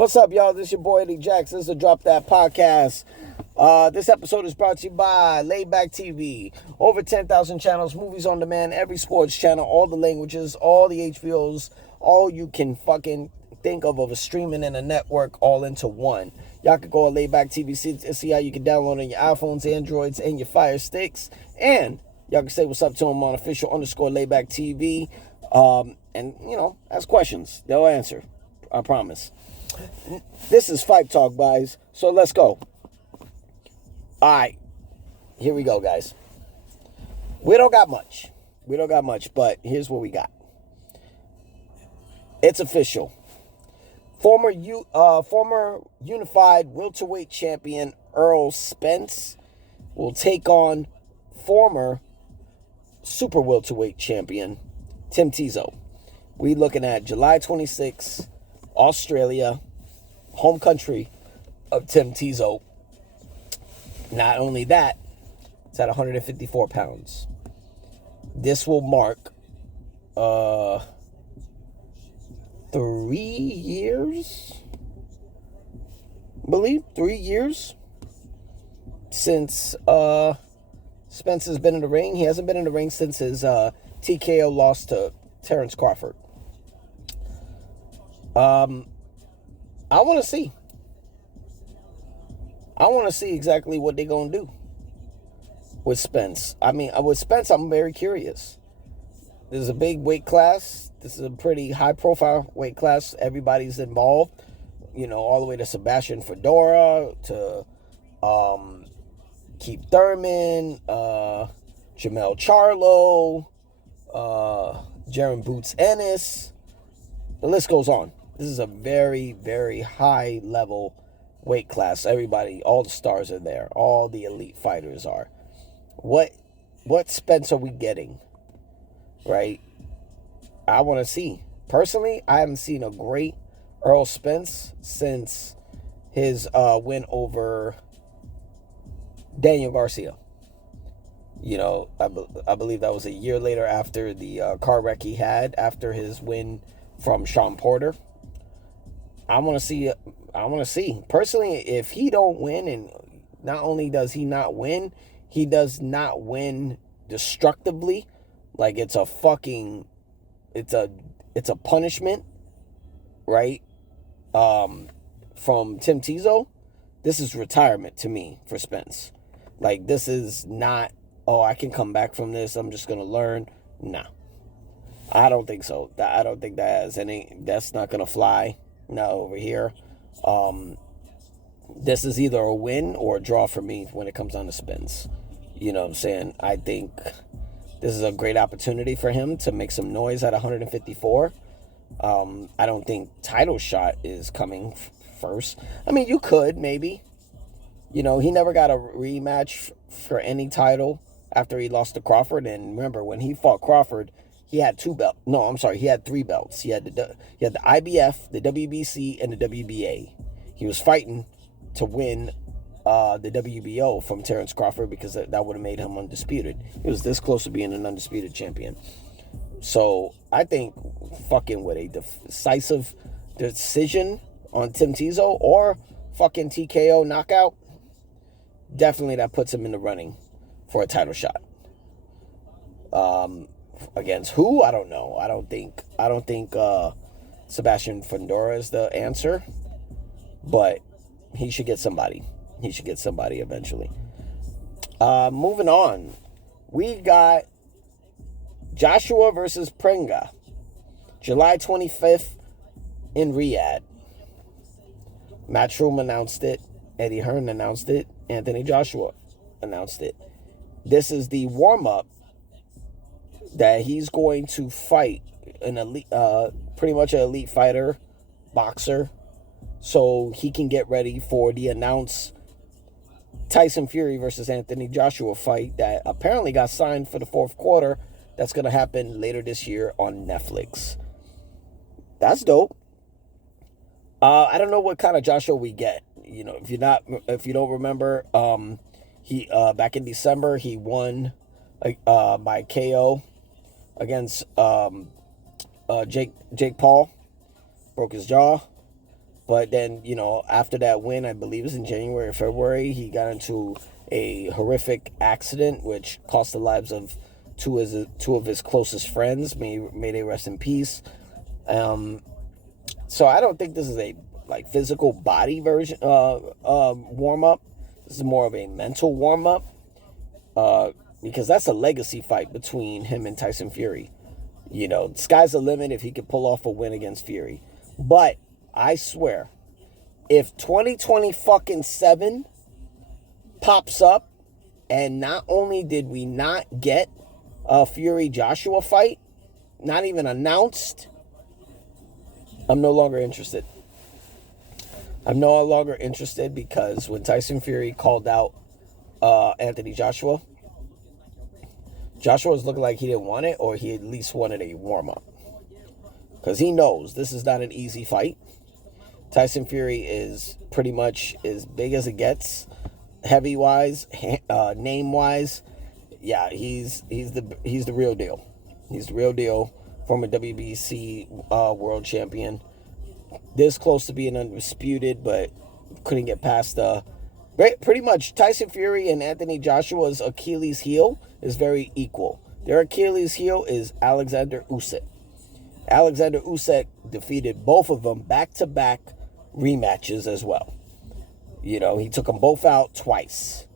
What's up, y'all? This is your boy Eddie Jax. This is a Drop That Podcast. This episode is brought to you by Laidback TV. Over 10,000 channels, movies on demand, every sports channel, all the languages, all the HBOs, all you can fucking think of a streaming and a network all into one. Y'all can go on Laidback TV, see how you can download on your iPhones, Androids, and your Fire Sticks. And y'all can say what's up to them on official_Laidback TV. And, ask questions. They'll answer. I promise. This is Fight Talk, guys. So let's go. Alright. Here we go, guys. We don't got much, but here's what we got. It's official. Former unified welterweight champion Earl Spence will take on former super welterweight champion Tszyu. We looking at July 26th, Australia, home country of Tszyu. Not only that, it's at 154 pounds. This will mark 3 years, I believe, 3 years since Spence has been in the ring. He hasn't been in the ring since his TKO loss to Terrence Crawford. I want to see. Exactly what they're going to do with Spence. With Spence, I'm very curious. This is a big weight class. This is a pretty high-profile weight class. Everybody's involved. All the way to Sebastian Fedora, to Keith Thurman, Jamel Charlo, Jaron Boots Ennis. The list goes on. This is a very, very high-level weight class. Everybody, all the stars are there. All the elite fighters are. What Spence are we getting? Right? I want to see. Personally, I haven't seen a great Earl Spence since his win over Daniel Garcia. I believe that was a year later after the car wreck he had, after his win from Sean Porter. I want to see. Personally, if he don't win, and not only does he not win, he does not win destructively. Like it's a punishment, right? From Tszyu. This is retirement to me for Spence. Like, this is not, I can come back from this, I'm just gonna learn. Nah. I don't think so. I don't think that's not gonna fly. No, over here. This is either a win or a draw for me when it comes down to Spence. You know what I'm saying? I think this is a great opportunity for him to make some noise at 154. I don't think title shot is coming first. You could, maybe. He never got a rematch for any title after he lost to Crawford. And remember, when he fought Crawford, he had 2 belts. No, I'm sorry. He had 3 belts. He had the IBF, the WBC, and the WBA. He was fighting to win the WBO from Terrence Crawford because that would have made him undisputed. He was this close to being an undisputed champion. So I think fucking with a decisive decision on Tszyu or fucking TKO knockout, definitely that puts him in the running for a title shot. Against who? I don't know. I don't think Sebastian Fedora is the answer, but he should get somebody. He should get somebody eventually. Moving on, we got Joshua versus Prenga, July 25th in Riyadh. Matchroom announced it. Eddie Hearn announced it. Anthony Joshua announced it. This is the warm-up that he's going to fight an elite, pretty much an elite fighter, boxer, so he can get ready for the announced Tyson Fury versus Anthony Joshua fight that apparently got signed for the 4th quarter. That's going to happen later this year on Netflix. That's dope. I don't know what kind of Joshua we get. If you don't remember, he back in December he won by KO against Jake Paul, broke his jaw. But then, after that win, I believe it was in January or February, he got into a horrific accident, which cost the lives of two of his closest friends. May they rest in peace. So I don't think this is a physical body version warm up. This is more of a mental warm up, because that's a legacy fight between him and Tyson Fury. The sky's the limit if he could pull off a win against Fury. But I swear, if 2027 pops up, and not only did we not get a Fury-Joshua fight, not even announced, I'm no longer interested. I'm no longer interested because when Tyson Fury called out Anthony Joshua was looking like he didn't want it, or he at least wanted a warm-up. Because he knows this is not an easy fight. Tyson Fury is pretty much as big as it gets, heavy-wise, name-wise. Yeah, he's the real deal. He's the real deal. Former WBC world champion. This close to being undisputed, but couldn't get past pretty much Tyson Fury and Anthony Joshua's Achilles heel is very equal. Their Achilles heel is Alexander Usyk. Alexander Usyk defeated both of them back-to-back rematches as well. He took them both out twice.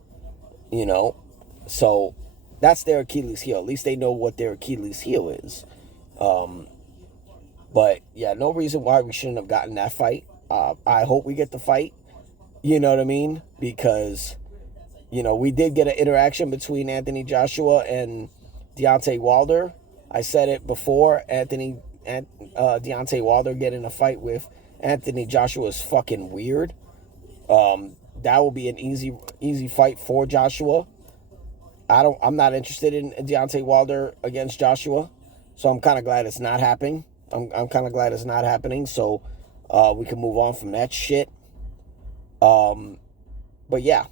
So that's their Achilles heel. At least they know what their Achilles heel is. But yeah, no reason why we shouldn't have gotten that fight. I hope we get the fight. You know what I mean? Because, we did get an interaction between Anthony Joshua and Deontay Wilder. I said it before. Deontay Wilder getting a fight with Anthony Joshua is fucking weird. That will be an easy fight for Joshua. I'm not interested in Deontay Wilder against Joshua, so I'm kind of glad it's not happening. I'm kind of glad it's not happening, so we can move on from that shit. But yeah,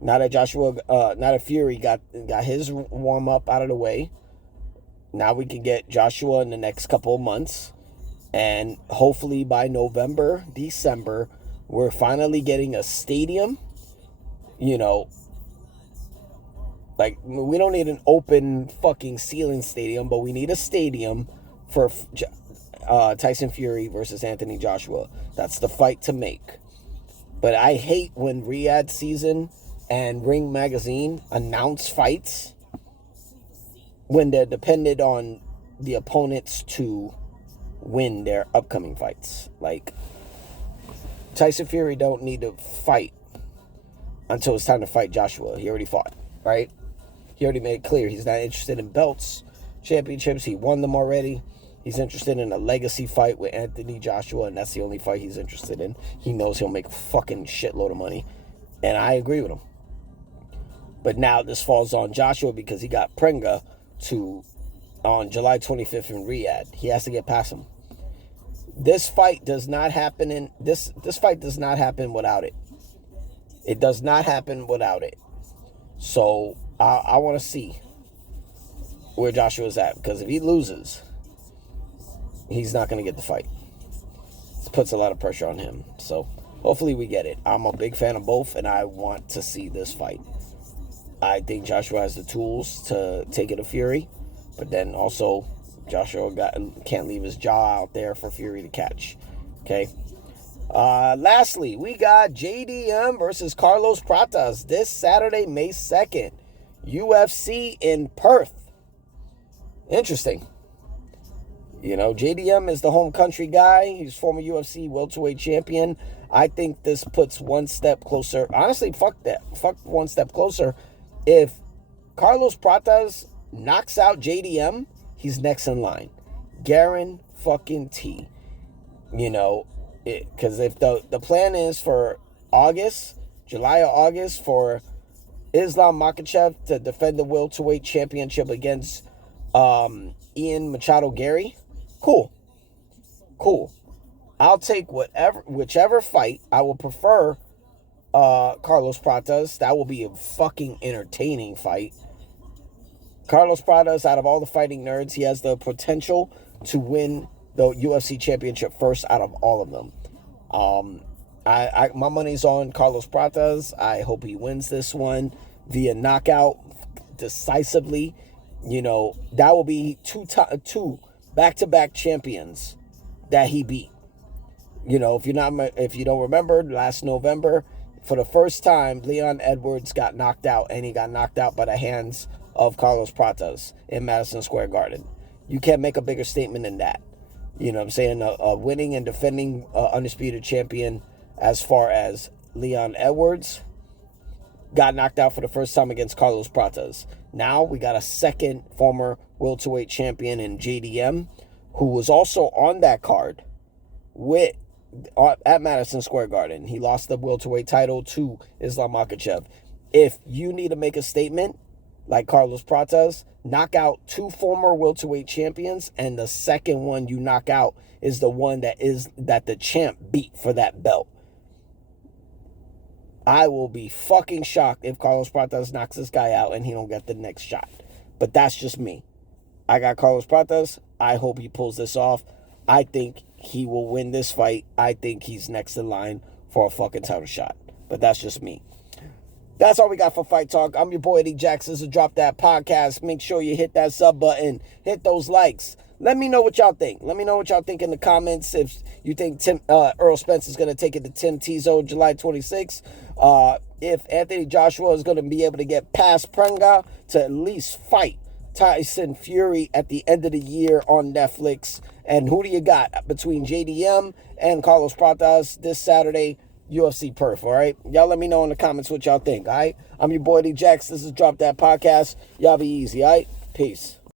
now that Fury got his warm up out of the way, now we can get Joshua in the next couple of months, and hopefully by November, December, we're finally getting a stadium. We don't need an open fucking ceiling stadium, but we need a stadium for Tyson Fury versus Anthony Joshua. That's the fight to make. But I hate when Riyadh Season and Ring Magazine announce fights when they're dependent on the opponents to win their upcoming fights. Tyson Fury don't need to fight until it's time to fight Joshua. He already fought, right? He already made it clear he's not interested in belts, championships. He won them already. He's interested in a legacy fight with Anthony Joshua, and that's the only fight he's interested in. He knows he'll make a fucking shitload of money, and I agree with him. But now this falls on Joshua because he got Prenga on July 25th in Riyadh. He has to get past him. This fight does not happen this fight does not happen without it. It does not happen without it. So I want to see where Joshua's at, because if he loses, he's not going to get the fight. This puts a lot of pressure on him. So hopefully we get it. I'm a big fan of both, and I want to see this fight. I think Joshua has the tools to take it to Fury, but then also Joshua can't leave his jaw out there for Fury to catch. Okay. Lastly, we got JDM versus Carlos Prates this Saturday, May 2nd. UFC in Perth. Interesting. JDM is the home country guy. He's former UFC welterweight champion. I think this puts one step closer. Honestly, fuck that. Fuck one step closer. If Carlos Prates knocks out JDM, he's next in line. Guarantee. Because if the plan is for July or August, for Islam Makhachev to defend the welterweight championship against Ian Machado Gary, cool. I'll take whichever fight. I will prefer Carlos Prates. That will be a fucking entertaining fight. Carlos Prates, out of all the fighting nerds, he has the potential to win the UFC championship first out of all of them. My money's on Carlos Prates. I hope he wins this one via knockout decisively. That will be two back-to-back champions that he beat. If you don't remember, last November, for the first time, Leon Edwards got knocked out, and he got knocked out by the hands of Carlos Prates in Madison Square Garden. You can't make a bigger statement than that. You know what I'm saying? A winning and defending undisputed champion as far as Leon Edwards got knocked out for the first time against Carlos Prates. Now we got a second former welterweight champion in JDM, who was also on that card at Madison Square Garden. He lost the welterweight title to Islam Makhachev. If you need to make a statement like Carlos Prates, knock out two former welterweight champions, and the second one you knock out is the one that the champ beat for that belt. I will be fucking shocked if Carlos Prates knocks this guy out and he don't get the next shot. But that's just me. I got Carlos Prates. I hope he pulls this off. I think he will win this fight. I think he's next in line for a fucking title shot. But that's just me. That's all we got for Fight Talk. I'm your boy Eddie Jackson. So drop that podcast. Make sure you hit that sub button. Hit those likes. Let me know what y'all think. Let me know what y'all think in the comments. If you think Earl Spence is going to take it to Tim Tszyu July 26th. If Anthony Joshua is going to be able to get past Prenga to at least fight Tyson Fury at the end of the year on Netflix. And who do you got between JDM and Carlos Prates this Saturday? UFC Perf, all right? Y'all let me know in the comments what y'all think, all right? I'm your boy D Jax. This is Drop That Podcast. Y'all be easy, all right? Peace.